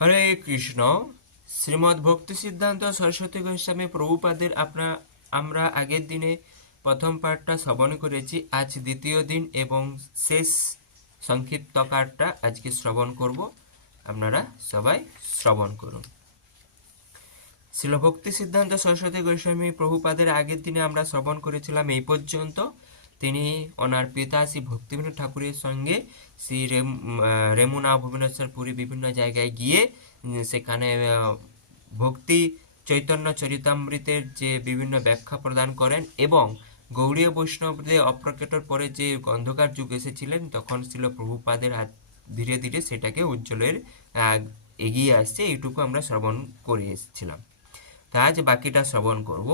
হরে কৃষ্ণ। শ্রীমদ্ ভক্তি সিদ্ধান্ত সরস্বতী গোস্বামী প্রভুপাদের আমরা আগের দিনে প্রথম পাঠটা শ্রবণ করেছি। আজ দ্বিতীয় দিন এবং শেষ সংক্ষিপ্ত পাঠটা আজকে শ্রবণ করব। আপনারা সবাই শ্রবণ করুন। শ্রীল ভক্তি সিদ্ধান্ত সরস্বতী গোস্বামী প্রভুপাদের আগের দিনে আমরা শ্রবণ করেছিলাম এই পর্যন্ত। তিনি ওনার পিতা শ্রী ভক্তিবিনোদ ঠাকুরের সঙ্গে শ্রী রেমুনা ভুবনেশ্বর পুরী বিভিন্ন জায়গায় গিয়ে সেখানে ভক্তি চৈতন্য চরিতামৃতের যে বিভিন্ন ব্যাখ্যা প্রদান করেন এবং গৌড়ীয় বৈষ্ণবদের অপ্রকটর পরে যে অন্ধকার যুগ এসেছিলেন তখন ছিল প্রভুপাদের হাত ধীরে ধীরে সেটাকে উজ্জ্বলের এগিয়ে আসছে। এইটুকু আমরা শ্রবণ করে এসেছিলাম। আজ বাকিটা শ্রবণ করব।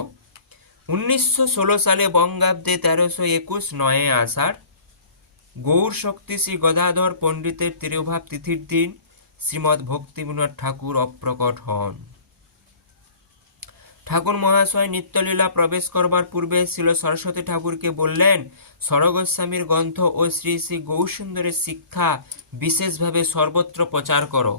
1916 সালে বঙ্গাব্দে 1321 9 আষাঢ় গৌর শক্তি শ্রী গদাধর পণ্ডিতের তিরোভাব তিথির দিন শ্রীমদ্ ভক্তিবিনোদ ঠাকুর অপ্রকট হন। ঠাকুর মহাশয় নিত্যলীলা প্রবেশ করবার পূর্বে ছিল সরস্বতী ঠাকুরকে বললেন, সরগোস্বামীর গ্রন্থ ও শ্রী শ্রী গৌরসুন্দরের শিক্ষা বিশেষভাবে সর্বত্র প্রচার করো।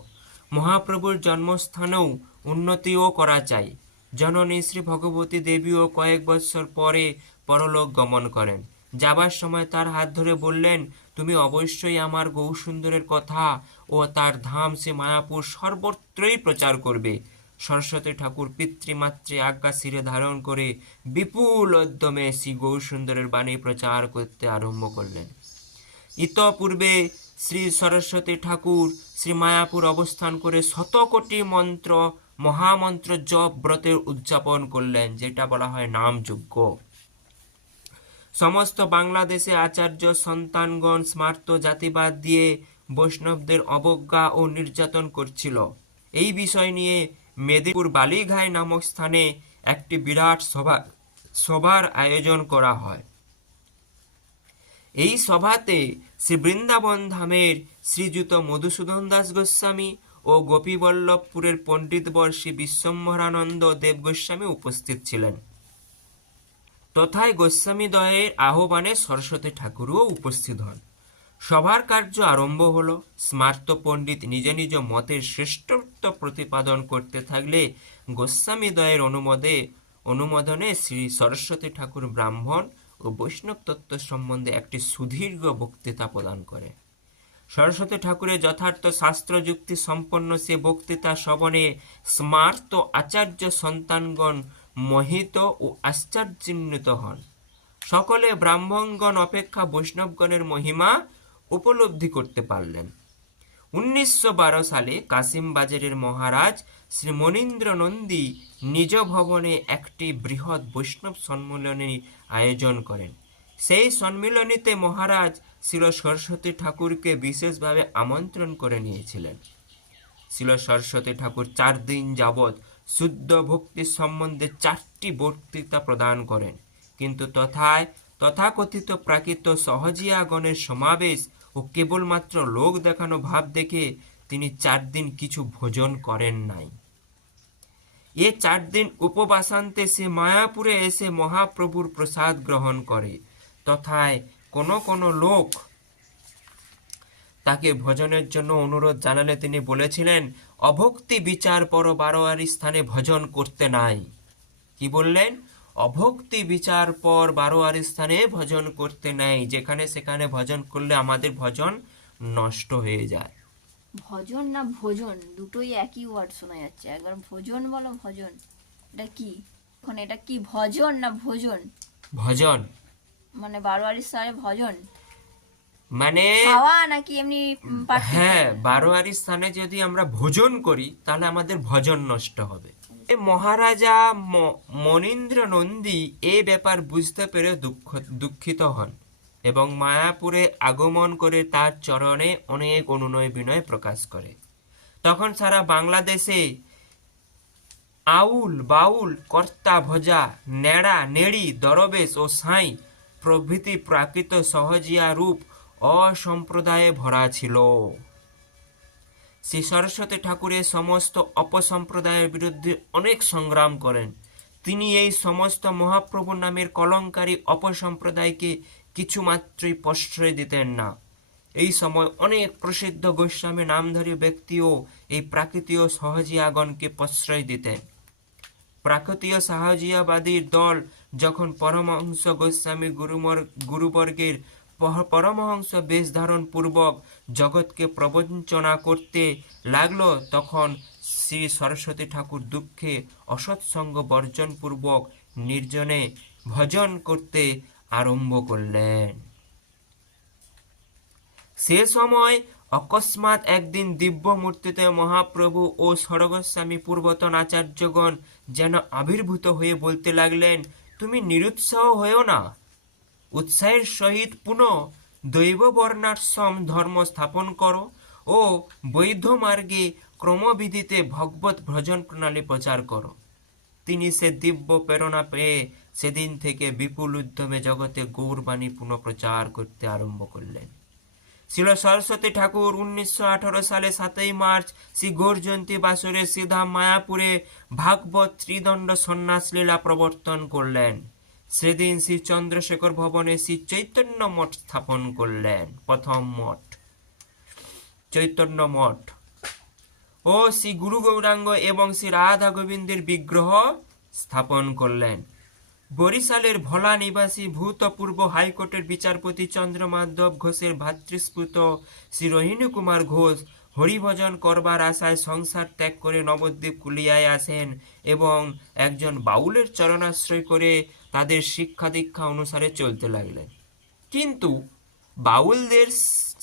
মহাপ্রভুর জন্মস্থানেও উন্নতিও করা চাই। জননী শ্রী ভগবতী দেবীও কয়েক বৎসর পরে পরলোক গমন করেন। যাবার সময় তার হাত ধরে বললেন, তুমি অবশ্যই আমার গৌরসুন্দরের কথা ও তার ধাম শ্রী মায়াপুর সর্বত্রই প্রচার করবে। সরস্বতী ঠাকুর পিতৃমাতৃ আজ্ঞা শিরে ধারণ করে বিপুল উদ্যমে শ্রী গৌরসুন্দরের বাণী প্রচার করতে আরম্ভ করলেন। ইতপূর্বে শ্রী সরস্বতী ঠাকুর শ্রী মায়াপুর অবস্থান করে শতকোটি মন্ত্র মহামন্ত্র জপ ব্রতের উদযাপন করলেন, যেটা বলা হয় নামযজ্ঞ। সমস্ত বাংলাদেশে আচার্য সন্তানগণ স্মার্ত জাতিবাদ দিয়ে বৈষ্ণবদের অবজ্ঞা ও নির্যাতন করছিল। এই বিষয় নিয়ে মেদিনীপুর বালিঘাই নামক স্থানে একটি বিরাট সভার আয়োজন করা হয়। এই সভাতে শ্রী বৃন্দাবন ধামের শ্রীযুত মধুসূদন দাস গোস্বামী ও গোপীবল্লভপুরের পণ্ডিতবর শ্রী বিশ্বম্ভরানন্দ দেব গোস্বামী উপস্থিত ছিলেন। তথায় গোস্বামীদ্বয়ের আহ্বানে সরস্বতী ঠাকুরও উপস্থিত হন। সভার কার্য আরম্ভ হল। স্মার্ত পণ্ডিত নিজ নিজ মতের শ্রেষ্ঠত্ব প্রতিপাদন করতে থাকলে গোস্বামীদ্বয়ের অনুমোদনে শ্রী সরস্বতী ঠাকুর ব্রাহ্মণ ও বৈষ্ণব তত্ত্ব সম্বন্ধে একটি সুদীর্ঘ বক্তৃতা প্রদান করে। সরস্বতী ঠাকুরের যথার্থ শাস্ত্রযুক্তি সম্পন্ন সে বক্তৃতা শ্রবণে স্মার্ত আচার্য সন্তানগণ মোহিত ও আশ্চর্যান্বিত হন। সকলে ব্রাহ্মণগণ অপেক্ষা বৈষ্ণবগণের মহিমা উপলব্ধি করতে পারলেন। 1912 সালে কাশিম বাজারের মহারাজ শ্রী মনীন্দ্র নন্দী নিজ ভবনে একটি বৃহৎ বৈষ্ণব সম্মেলনের আয়োজন করেন। সেই সম্মিলনীতে মহারাজ শ্রী সরস্বতী ঠাকুরকে বিশেষভাবে আমন্ত্রণ করে নিয়েছিলেন। শ্রী সরস্বতী ঠাকুর 4 দিন যাবৎ শুদ্ধ ভক্তি সম্বন্ধে 4টি বক্তৃতা প্রদান করেন, কিন্তু তথাকথিত প্রাকৃত সহজিয়াগণের সমাবেশ ও কেবলমাত্র লোক দেখানো ভাব দেখে তিনি 4 দিন কিছু ভোজন করেন নাই। এ 4 দিন উপবাসান্তে সে মায়াপুরে এসে মহাপ্রভুর প্রসাদ গ্রহণ করে। তথায় কোনো লোক তাকে ভজনের জন্য অনুরোধ জানালে তিনি বলেছিলেন, অভক্তি বিচার পর বারোয়ারি স্থানে ভজন করতে নাই। কি বললেন? অভক্তি বিচার পর বারোয়ারি স্থানে ভজন করতে নাই। যেখানে সেখানে ভজন করলে আমাদের ভজন নষ্ট হয়ে যায়। ভজন না ভোজন দুটোই একই ওয়ার্ড শোনা যাচ্ছে। একবার ভোজন বলো, ভজন এটা কি? এখন এটা কি ভজন না ভোজন? ভজন মানে বারোয়ারি স্থানে ভজন মানে খাওয়া নাকি এমনি? হ্যাঁ, বারোয়ারি স্থানে যদি আমরা ভোজন করি তাহলে আমাদের ভজন নষ্ট হবে। মহারাজা মনীন্দ্র নন্দী এ ব্যাপার বুঝতে পেরে দুঃখিত হন এবং মায়াপুরে আগমন করে তার চরণে অনেক অনুনয় বিনয় প্রকাশ করে। তখন সারা বাংলাদেশে আউল বাউল কর্তা ভজা নেড়া নেড়ি দরবেশ ও সাঁই প্রভৃতি প্রাকৃত সহজিয়া রূপ অসম্প্রদায়ে ভরা ছিল। শ্রী সরস্বতী ঠাকুরের সমস্ত অপসম্প্রদায়ের বিরুদ্ধে অনেক সংগ্রাম করেন। তিনি এই সমস্ত মহাপ্রভু নামের কলঙ্কারী অপসম্প্রদায়কে কিছুমাত্রই প্রশ্রয় দিতেন না। এই সময় অনেক প্রসিদ্ধ গোস্বামী নামধারী ব্যক্তিও এই প্রাকৃতীয় সহজিয়াগণকে প্রশ্রয় দিতেন। প্রাকৃতীয় সাহজিয়াবাদীর দল যখন পরমহংস গোস্বামী গুরুবর্গের পরমহংস বেশ ধারণ পূর্বক জগৎকে প্রবঞ্চনা করতে লাগলো, তখন শ্রী সরস্বতী ঠাকুর দুঃখে অসৎসঙ্গ বর্জন পূর্বক নির্জনে ভজন করতে আরম্ভ করলেন। সে সময় অকস্মাৎ একদিন দিব্য মূর্তিতে মহাপ্রভু ও ষড়গোস্বামী পূর্বতন আচার্যগণ যেন আবির্ভূত হয়ে বলতে লাগলেন, তুমি নিরুৎসাহ হয়েও না, উৎসাহের সহিত পুনঃ দৈব বর্ণাশ্রম ধর্ম স্থাপন করো ও বৈধ মার্গে ক্রমবিধিতে ভগবত ভজন প্রণালী প্রচার করো। তিনি সে দিব্য প্রেরণা পেয়ে সেদিন থেকে বিপুল উদ্যমে জগতে গৌরবাণী পুনঃপ্রচার করতে আরম্ভ করলেন। শ্রীল সরস্বতী ঠাকুর 1918 সালে 7 মার্চ শ্রী গৌরজয়ন্তী বাসরে শ্রীধাম মায়াপুরে ভাগবত ত্রিদণ্ড সন্ন্যাস লীলা প্রবর্তন করলেন। সেদিন শ্রী চন্দ্রশেখর ভবনে শ্রী চৈতন্য মঠ স্থাপন করলেন, প্রথম মঠ চৈতন্য মঠ, ও শ্রী গুরু গৌরাঙ্গ এবং শ্রী রাধা গোবিন্দের বিগ্রহ স্থাপন করলেন। বরিশালের ভোলা নিবাসী ভূতপূর্ব হাইকোর্টের বিচারপতি চন্দ্রমাধব ঘোষের ভাতৃস্পুত শ্রী রোহিণী কুমার ঘোষ হরিভজন করবার আশায় সংসার ত্যাগ করে নবদ্বীপ কুলিয়ায় আসেন এবং একজন বাউলের চরণাশ্রয় করে তাদের শিক্ষা দীক্ষা অনুসারে চলতে লাগলেন। কিন্তু বাউলদের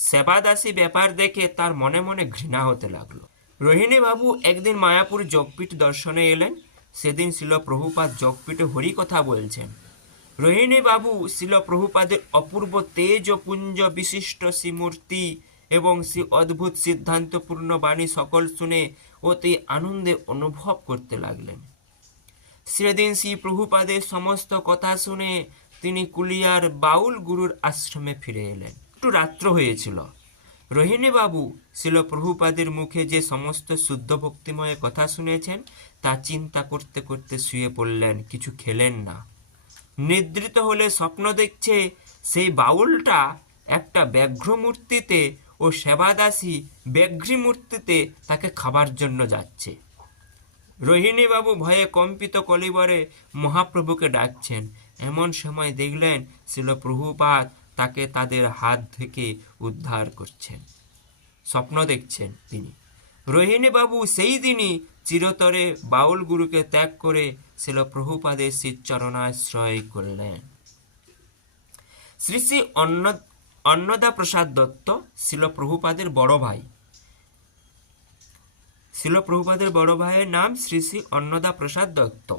সেবাদাসী ব্যাপার দেখে তার মনে মনে ঘৃণা হতে লাগলো। রোহিণী বাবু একদিন মায়াপুর যোগপীঠ দর্শনে এলেন। সেদিন শিল প্রভুপাদ যোগপীঠে হরি কথা বলছেন। রোহিণী বাবু শিল প্রভুপাদের অপূর্ব তেজ ও পুঞ্জ বিশিষ্ট শ্রীমূর্তি এবং শ্রী অদ্ভুত সিদ্ধান্তপূর্ণ বাণী সকল শুনে অতি আনন্দে অনুভব করতে লাগলেন। সেদিন শ্রী প্রভুপাদের সমস্ত কথা শুনে তিনি কুলিয়ার বাউল গুরুর আশ্রমে ফিরে এলেন। একটু রাত্র হয়েছিল। রোহিণী বাবু শিল প্রভুপাদের মুখে যে সমস্ত শুদ্ধ ভক্তিময় কথা শুনেছেন তা চিন্তা করতে করতে শুয়ে পড়লেন, কিছু খেলেন না। নিদ্রিত হলে স্বপ্ন দেখছে সেই বাউলটা একটা ব্যাঘ্র মূর্তিতে ও সেবাদাসী ব্যাঘ্রী মূর্তিতে তাকে খাবার জন্য যাচ্ছে। রোহিণী বাবু ভয়ে কম্পিত কলিবরে মহাপ্রভুকে ডাকছেন। এমন সময় দেখলেন শিল প্রভুপাদ তাকে তাদের হাত থেকে উদ্ধার করছেন। স্বপ্ন দেখছেন তিনি। রোহিণী বাবু সেই দিনই চিরতরে বাউল গুরুকে ত্যাগ করে শিল প্রভুপাদের শ্রীচরণাশ্রয় করলেন। শ্রী শ্রী অন্নদা প্রসাদ দত্ত শিল প্রভুপাদের বড় ভাই। শিল প্রভুপাদের বড় ভাইয়ের নাম শ্রী শ্রী অন্নদা প্রসাদ দত্ত।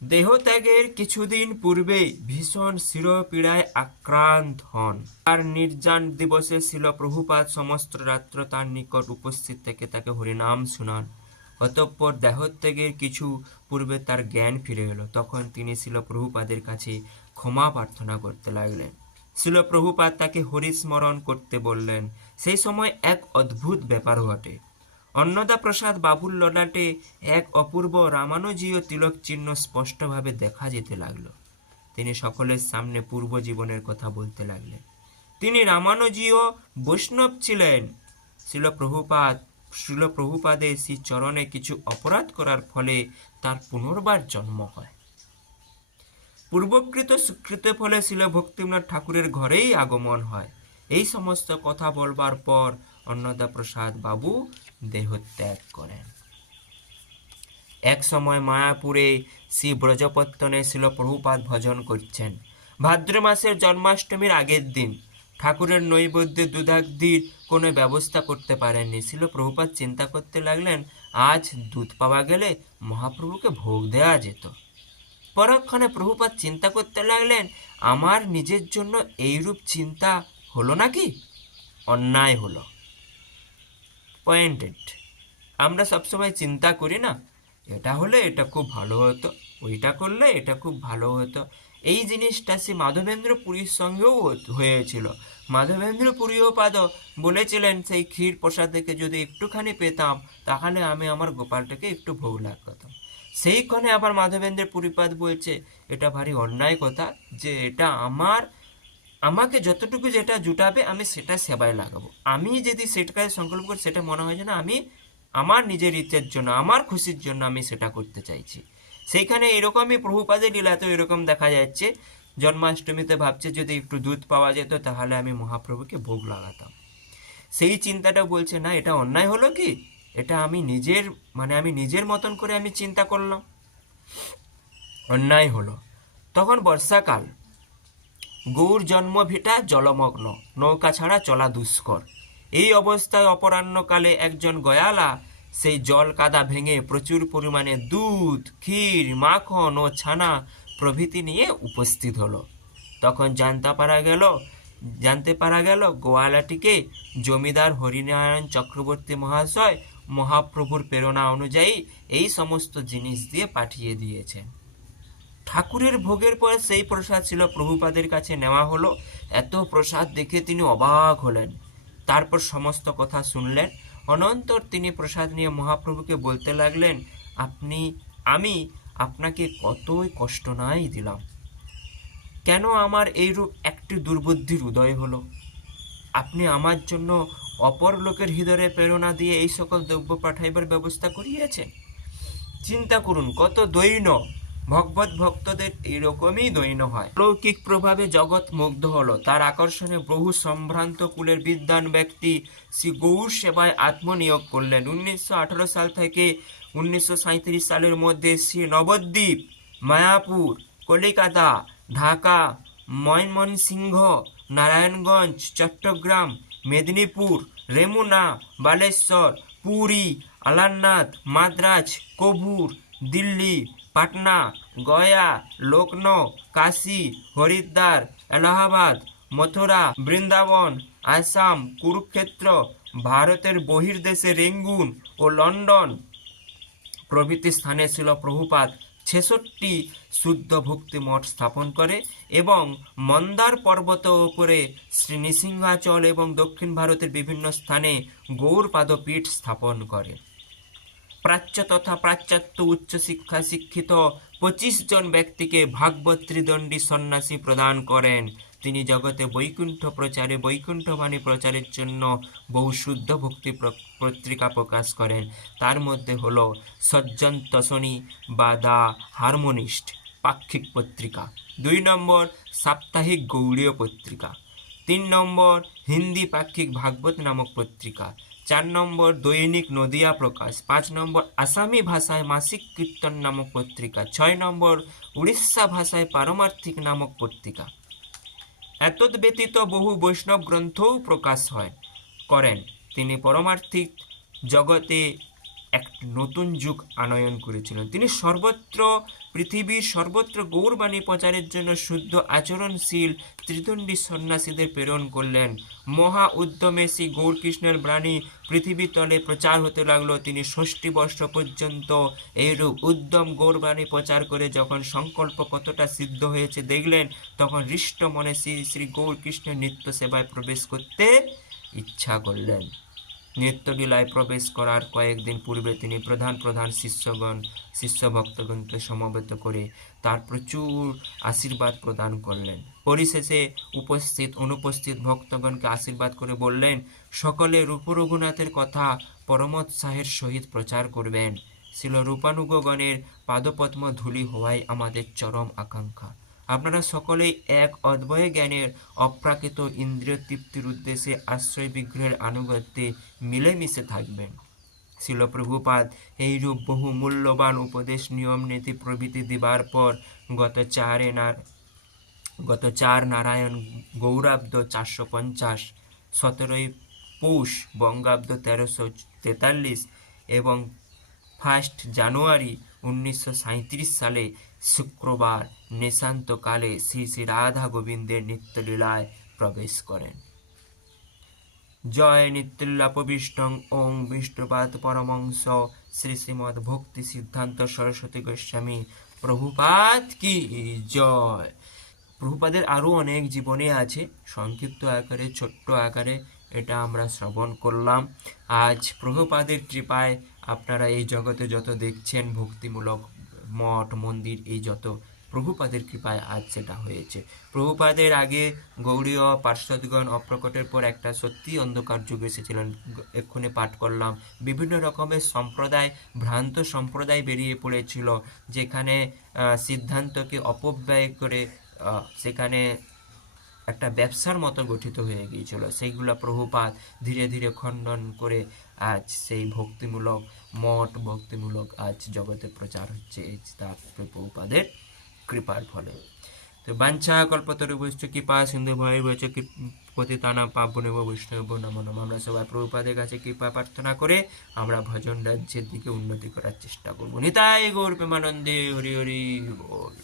দেহত্যাগের কিছুদিন পূর্বে ভীষণ শিরপীড়ায় আক্রান্ত হন। আর নির্জান দিবসে শিল প্রভুপাদ সমস্ত রাত্র তার নিকট উপস্থিত থেকে তাকে হরিনাম শুনান। অতঃপর দেহত্যাগের কিছু পূর্বে তার জ্ঞান ফিরে এলো। তখন তিনি শিল প্রভুপাদের কাছে ক্ষমা প্রার্থনা করতে লাগলেন। শিল প্রভুপাদ তাকে হরিস্মরণ করতে বললেন। সেই সময় এক অদ্ভুত ব্যাপার ঘটে। অন্নদা প্রসাদ বাবুর ললাটে এক অপূর্ব রামানুজীয় তিলক চিহ্ন স্পষ্টভাবে দেখা যেতে লাগলো। তিনি সকলের সামনে পূর্ব জীবনের কথা বলতে লাগলেন। তিনি রামানুজীয় বৈষ্ণব ছিলেন। শিল প্রভুপাদের শ্রী চরণে কিছু অপরাধ করার ফলে তার পুনর্বার জন্ম হয়। পূর্বকৃত সুকৃত ফলে শিল ভক্তিনাথ ঠাকুরের ঘরেই আগমন হয়। এই সমস্ত কথা বলবার পর অন্নদা প্রসাদ বাবু দেহত্যাগ করেন। এক সময় মায়াপুরে শ্রী ব্রজপত্তনে শিল প্রভুপাদ ভজন করছেন। ভাদ্র মাসের জন্মাষ্টমীর আগের দিন ঠাকুরের নৈবেদ্যে দুধাগ্ধির কোনো ব্যবস্থা করতে পারেননি। শিল প্রভুপাদ চিন্তা করতে লাগলেন, আজ দুধ পাওয়া গেলে মহাপ্রভুকে ভোগ দেওয়া যেত। পরক্ষণে প্রভুপাদ চিন্তা করতে লাগলেন, আমার নিজের জন্য এইরূপ চিন্তা হলো নাকি? অন্যায় হলো। পয়েন্টেড। আমরা সবসময় চিন্তা করি না, এটা হলে এটা খুব ভালো হতো, ওইটা করলে এটা খুব ভালো হতো। এই জিনিসটা শ্রী মাধবেন্দ্র পুরীর সঙ্গেও হয়েছিল। মাধবেন্দ্র পুরীপাদ বলেছিলেন, সেই ক্ষীর প্রসাদ থেকে যদি একটুখানি পেতাম তাহলে আমি আমার গোপালটাকে একটু ভোগ লাগাতাম। সেইখানে আবার মাধবেন্দ্র পুরীপাদ বলছে, এটা ভারী অন্যায় কথা যে এটা আমার আমাকে যতটুকু যেটা জুটাবে আমি সেটা সেবায় লাগাবো। আমি যদি সেটাকে সংকল্প করি, সেটা মনে হয় যেন আমি আমার নিজের ইচ্ছের জন্য, আমার খুশির জন্য আমি সেটা করতে চাইছি। সেইখানে এরকমই প্রভুপাদের লীলাতেও এরকম দেখা যাচ্ছে। জন্মাষ্টমীতে ভাবছে যদি একটু দুধ পাওয়া যেত তাহলে আমি মহাপ্রভুকে ভোগ লাগাতাম। সেই চিন্তাটা বলছে না, এটা অন্যায় হলো কি, এটা আমি নিজের আমি নিজের মতন করে আমি চিন্তা করলাম, অন্যায় হলো। তখন বর্ষাকাল, গৌর জন্মভিটা জলমগ্ন, নৌকা ছাড়া চলা দুষ্কর। এই অবস্থায় অপরাহ্নকালে একজন গয়ালা সেই জল কাদা ভেঙে প্রচুর পরিমাণে দুধ, ক্ষীর, মাখন ও ছানা প্রভৃতি নিয়ে উপস্থিত হলো। তখন জানতে পারা গেল গোয়ালাটিকে জমিদার হরিনারায়ণ চক্রবর্তী মহাশয় মহাপ্রভুর প্রেরণা অনুযায়ী এই সমস্ত জিনিস দিয়ে পাঠিয়ে দিয়েছেন। ঠাকুরের ভোগের পর সেই প্রসাদ ছিল প্রভুপাদের কাছে নেওয়া হলো। এত প্রসাদ দেখে তিনি অবাক হলেন। তারপর সমস্ত কথা শুনলেন। অনন্তর তিনি প্রসাদ নিয়ে মহাপ্রভুকে বলতে লাগলেন, আমি আপনাকে কতই কষ্ট নাই দিলাম, কেন আমার এইরূপ একটি দুর্বুদ্ধির উদয় হলো? আপনি আমার জন্য অপর লোকের হৃদয়ে প্রেরণা দিয়ে এই সকল দ্রব্য পাঠাইবার ব্যবস্থা করিয়েছেন। চিন্তা করুন, কত দৈন্য। ভগবত ভক্তদের এইরকমই দৈন্য হয়। লৌকিক প্রভাবে জগৎ মুগ্ধ হলো। তার আকর্ষণে বহু সম্ভ্রান্ত কুলের বিদ্বান ব্যক্তি শ্রী গৌর সেবায় আত্মনিয়োগ করলেন। 1918 সাল থেকে 1937 সালের মধ্যে শ্রী নবদ্বীপ, মায়াপুর, কলিকাতা, ঢাকা, ময়মনসিংহ, নারায়ণগঞ্জ, চট্টগ্রাম, মেদিনীপুর, রেমুনা, বালেশ্বর, পুরী, আলান্নাথ, মাদ্রাজ, কভুর, দিল্লি, পাটনা, গয়া, লখনৌ, কাশী, হরিদ্বার, এলাহাবাদ, মথুরা, বৃন্দাবন, আসাম, কুরুক্ষেত্র, ভারতের বহির্দেশে রেঙ্গুন ও লন্ডন প্রভৃতি স্থানে ছিল প্রভুপাদ 66 শুদ্ধ ভক্তি মঠ স্থাপন করে এবং মন্দার পর্বত উপরে শ্রী নৃসিংহাচল এবং দক্ষিণ ভারতের বিভিন্ন স্থানে গৌরপাদপীঠ স্থাপন করে। প্রাচ্য তথা পাশ্চাত্য উচ্চশিক্ষা শিক্ষিত 25 জন ব্যক্তিকে ভাগবত ত্রিদণ্ডী সন্ন্যাসী প্রদান করেন। তিনি জগতে বৈকুণ্ঠবাণী প্রচারের জন্য বহু শুদ্ধ ভক্তি পত্রিকা প্রকাশ করেন। তার মধ্যে হল সজ্জন তসনী বা দ্য হারমোনিস্ট পাক্ষিক পত্রিকা, 2 নম্বর সাপ্তাহিক গৌড়ীয় পত্রিকা, 3 নম্বর হিন্দি পাক্ষিক ভাগবত নামক পত্রিকা, 4 নম্বর দৈনিক নদিয়া প্রকাশ, 5 নম্বর আসামি ভাষায় মাসিক কীর্তন নামক পত্রিকা, 6 নম্বর উড়িষ্যা ভাষায় পারমার্থিক নামক পত্রিকা। এতদ ব্যতীত বহু বৈষ্ণব গ্রন্থও প্রকাশ করেন। তিনি পারমার্থিক জগতে এক নতুন যুগ আনয়ন করেছিলেন। তিনি পৃথিবীর সর্বত্র গৌরবাণী প্রচারের জন্য শুদ্ধ আচরণশীল ত্রিদণ্ডী সন্ন্যাসীদের প্রেরণ করলেন। মহা উদ্যমে শ্রী গৌরকৃষ্ণের বাণী পৃথিবী তলে প্রচার হতে লাগলো। তিনি 60 বর্ষ পর্যন্ত এইরূপ উদ্যম গৌরবাণী প্রচার করে যখন সংকল্প কতটা সিদ্ধ হয়েছে দেখলেন, তখন হৃষ্ট মনে শ্রী শ্রী গৌরকৃষ্ণের নিত্য সেবায় প্রবেশ করতে ইচ্ছা করলেন। নিত্যলীলায় প্রবেশ করার কয়েকদিন পূর্বে তিনি প্রধান শিষ্য ভক্তগণকে সমবেত করে তার প্রচুর আশীর্বাদ প্রদান করলেন। পরিশেষে অনুপস্থিত ভক্তগণকে আশীর্বাদ করে বললেন, সকলে রূপ রঘুনাথের কথা পরমোৎসাহের সহিত প্রচার করবেন। শিল রূপানুগগণের পাদপদ্ম ধূলি হওয়াই আমাদের চরম আকাঙ্ক্ষা। আপনারা সকলেই এক অদ্বয় জ্ঞানের অপ্রাকৃত ইন্দ্রিয় তৃপ্তির উদ্দেশ্যে আশ্রয় বিগ্রহের আনুগত্যে মিলেমিশে থাকবেন। শিল প্রভুপাদ এইরূপ বহু মূল্যবান উপদেশ, নিয়ম নীতি প্রভৃতি দিবার পর গত 4 নারায়ণ গৌরাব্দ 450, 17 পৌষ বঙ্গাব্দ 1343 এবং 1 জানুয়ারি 1937 সালে শুক্রবার নিশান্তকালে শ্রী শ্রী রাধা গোবিন্দের নিত্যলীলায় প্রবেশ করেন। জয় নিত্যলীলাপবিষ্টং ওং বিষ্ণুপাদ পরমংস শ্রী শ্রীমদ ভক্তি সিদ্ধান্ত সরস্বতী গোস্বামী প্রভুপাদ কি জয়। প্রভুপাদের আরও অনেক জীবনী আছে, সংক্ষিপ্ত আকারে ছোট্ট আকারে এটা আমরা শ্রবণ করলাম। আজ প্রভুপাদের কৃপায় আপনারা এই জগতে যত দেখছেন ভক্তিমূলক মঠ মন্দির, এই যত প্রভুপাদের কৃপায় আজ সেটা হয়েছে। প্রভুপাদের আগে গৌড়ীয় পার্শ্বদগণ অপ্রকটের পর একটা সত্যি অন্ধকার যুগ এসেছিলেন। এক্ষুনি পাঠ করলাম, বিভিন্ন রকমের সম্প্রদায়, ভ্রান্ত সম্প্রদায় বেরিয়ে পড়েছিল, যেখানে সিদ্ধান্তকে অপব্যয় করে সেখানে একটা ব্যবসার মতো গঠিত হয়ে গিয়েছিল। সেইগুলো প্রভুপাদ ধীরে ধীরে খণ্ডন করে আজ সেই ভক্তিমূলক মঠ, ভক্তিমূলক আজ জগতে প্রচার হচ্ছে, এই তার প্রভুপাদের কৃপার ফলে। তো বাঞ্ছা কল্পতরুভ্যশ্চ কৃপা সিন্ধু ভয়শ্চ পতিতানাং পাবনেব বৈষ্ণব নমো নমঃ। আমরা সবাই প্রভুপাদের কাছে কৃপা প্রার্থনা করে আমরা ভজন রাজ্যের দিকে উন্নতি করার চেষ্টা করব। নিতাই গৌর প্রেমানন্দে, হরি হরি বল।